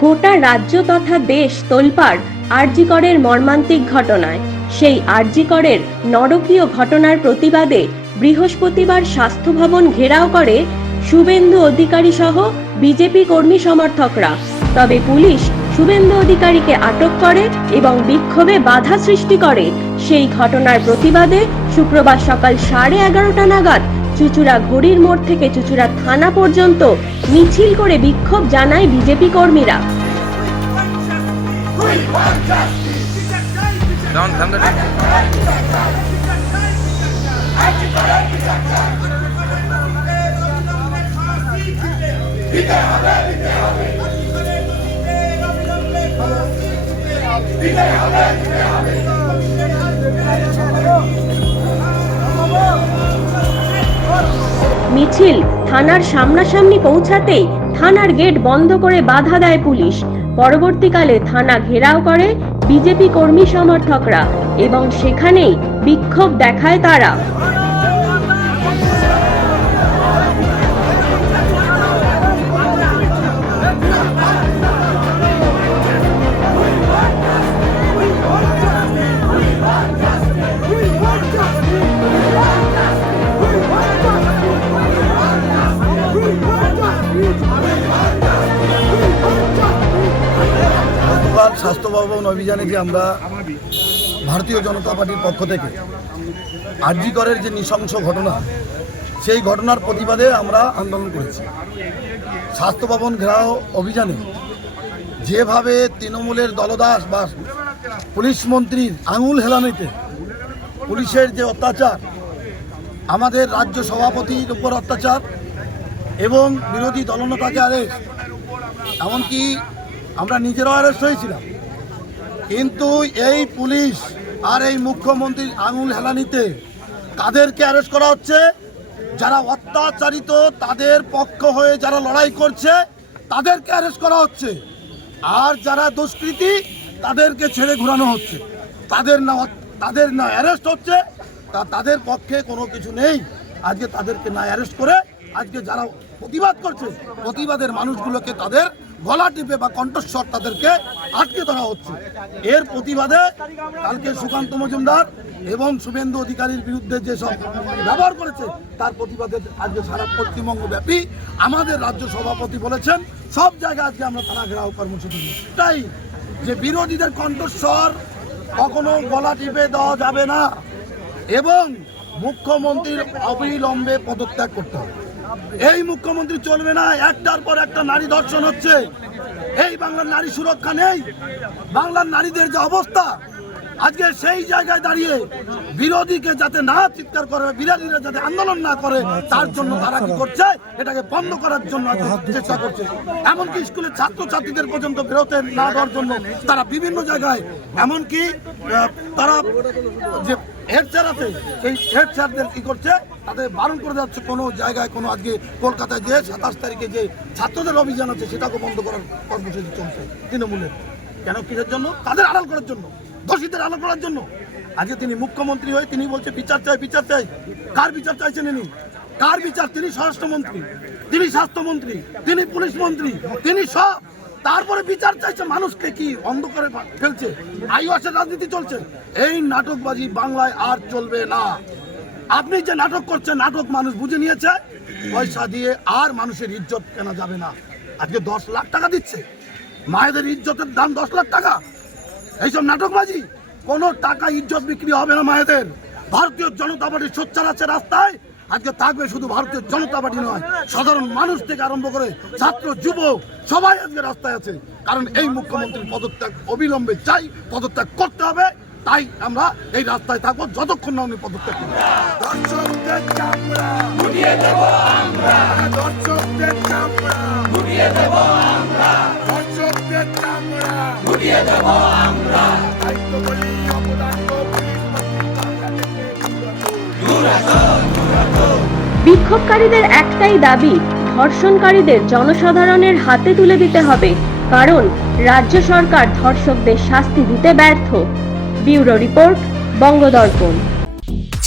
গোটা রাজ্য তথা দেশ তোলপাড় আরজিকরের মর্মান্তিক ঘটনায়। সেই আরজিকরের নরকীয় ঘটনার প্রতিবাদে বৃহস্পতিবার স্বাস্থ্য ভবন ঘেরাও করে শুভেন্দু অধিকারী সহ বিজেপি কর্মী সমর্থকরা। তবে পুলিশ শুভেন্দু অধিকারীকে আটক করে এবং বিক্ষোভে বাধা সৃষ্টি করে। সেই ঘটনার প্রতিবাদে শুক্রবার সকাল সাড়ে এগারোটা নাগাদ চুচুড়া ঘড়ির মোড় থেকে চুচুড়া থানা পর্যন্ত মিছিল করে বিক্ষোভ জানায় বিজেপি কর্মীরা Down, down the মিছিল। থানার সামনাসামনি পৌঁছাতেই থানার গেট বন্ধ করে বাধা দেয় পুলিশ। পরবর্তীকালে থানা ঘেরাও করে বিজেপি কর্মী সমর্থকরা এবং সেখানেই বিক্ষোভ দেখায় তারা। স্বাস্থ্য ভবন অভিযানে যে আমরা ভারতীয় জনতা পার্টির পক্ষ থেকে আরজিকরের যে নৃশংস ঘটনা, সেই ঘটনার প্রতিবাদে আমরা আন্দোলন করেছি। স্বাস্থ্য ভবন ঘেরাও অভিযানে যেভাবে তৃণমূলের দলদাস বা পুলিশ মন্ত্রীর আঙুল হেলানিতে পুলিশের যে অত্যাচার, আমাদের রাজ্য সভাপতির উপর অত্যাচার এবং বিরোধী দলনেতাকে আরেস্ট এমনকি আমরা নিজেরাও অ্যারেস্ট হয়েছিলাম। কিন্তু এই পুলিশ আর এই মুখ্যমন্ত্রীর আঙুল হেলানিতে তাদেরকে অ্যারেস্ট করা হচ্ছে। যারা অত্যাচারিত, তাদের পক্ষ হয়ে যারা লড়াই করছে, তাদেরকে অ্যারেস্ট করা হচ্ছে। আর যারা দুষ্কৃতী, তাদেরকে ছেড়ে ঘোরানো হচ্ছে। তাদের না তাদের না অ্যারেস্ট হচ্ছে, তা তাদের পক্ষে কোনো কিছু নেই। আজকে তাদেরকে না অ্যারেস্ট করে, আজকে যারা প্রতিবাদ করছে, প্রতিবাদের মানুষগুলোকে তাদের গলা টিপে বা কণ্ঠস্বর তাদেরকে আটকে ধরা হচ্ছে। এর প্রতিবাদে কালকে সুকান্ত মজুমদার এবং শুভেন্দু অধিকারীর বিরুদ্ধে যেসব ব্যবহার করেছে, তার প্রতিবাদে আজকে সারা পশ্চিমবঙ্গ ব্যাপী আমাদের রাজ্য সভাপতি বলেছেন, সব জায়গায় আজকে আমরা থানা ঘেরাও কর্মসূচি। তাই যে বিরোধীদের কণ্ঠস্বর কখনো গলা টিপে দেওয়া যাবে না এবং মুখ্যমন্ত্রীর অবিলম্বে পদত্যাগ করতে হবে। এই মুখ্যমন্ত্রী চলবে না, একটার পর একটা নারী ধর্ষণ হচ্ছে। এই বাংলার নারী সুরক্ষা নেই। বাংলার নারীদের যে অবস্থা আজকে সেই জায়গায় দাঁড়িয়ে বিরোধীকে যাতে না চিৎকার করে, বিরোধীরা যাতে আন্দোলন না করে, তার জন্য তারা কি করছে? এটাকে বন্ধ করার জন্য চেষ্টা করছে। এমনকি স্কুলের ছাত্রছাত্রীদের পর্যন্ত বেরোতে না দেওয়ার জন্য তারা বিভিন্ন জায়গায়, এমনকি তারা যে হেড স্যার আছে, সেই হেড স্যারদের কি করছে? তাদের বারণ করে যাচ্ছে কোনো জায়গায়, কোনো আজকে কলকাতায় যে সাতাশ তারিখে যে ছাত্রদের অভিযান আছে, সেটাকে বন্ধ করার কর্মসূচি চলছে তৃণমূলের। কেন? কিসের জন্য? তাদের আড়াল করার জন্য। দোষীদের আলো করার জন্য। আজকে তিনি মুখ্যমন্ত্রী হয়ে তিনি বলছে, বিচার চাই বিচার চাই। কার বিচার চাইছেন ইনি? কার বিচার? তিনি স্বরাষ্ট্রমন্ত্রী, তিনি স্বাস্থ্যমন্ত্রী, তিনি পুলিশ মন্ত্রী, তিনি সব। তারপরে বিচার চাইছে মানুষকে কি অন্ধকারে ফেলছে? আইওয়াসের রাজনীতি চলছে। এই নাটকবাজি বাংলায় আর চলবে না। আপনি যে নাটক করছেন, নাটক মানুষ বুঝে নিয়েছে। পয়সা দিয়ে আর মানুষের ইজ্জত কেনা যাবে না। আজকে দশ লাখ টাকা দিচ্ছে। মায়েদের ইজ্জতের দাম দশ লাখ টাকা। এইসব নাটকবাজি? কোনো টাকা ইজ্জত বিক্রি হবে না মায়েদের। ভারতীয় জনতা পার্টি সোচ্চার আছে রাস্তায়। আজকে থাকবে শুধু ভারতীয় জনতা পার্টি নয় সাধারণ মানুষ থেকে আরম্ভ করে ছাত্র যুব সবাই আজকে রাস্তায় আছে। কারণ এই মুখ্যমন্ত্রীর পদত্যাগ অবিলম্বে চাই পদত্যাগ করতে হবে। তাই আমরা এই রাস্তায় থাকব যতক্ষণ না উনি পদত্যাগ করবেন। দর্শকদের চামড়া। দেব আমরা। দর্শকদের চামড়া। দেব আমরা বিক্ষোভকারীদের একটাই দাবি, ধর্ষণকারীদের জনসাধারণের হাতে তুলে দিতে হবে, কারণ রাজ্য সরকার ধর্ষকদের শাস্তি দিতে ব্যর্থ। Bureau report, Bangadarpan.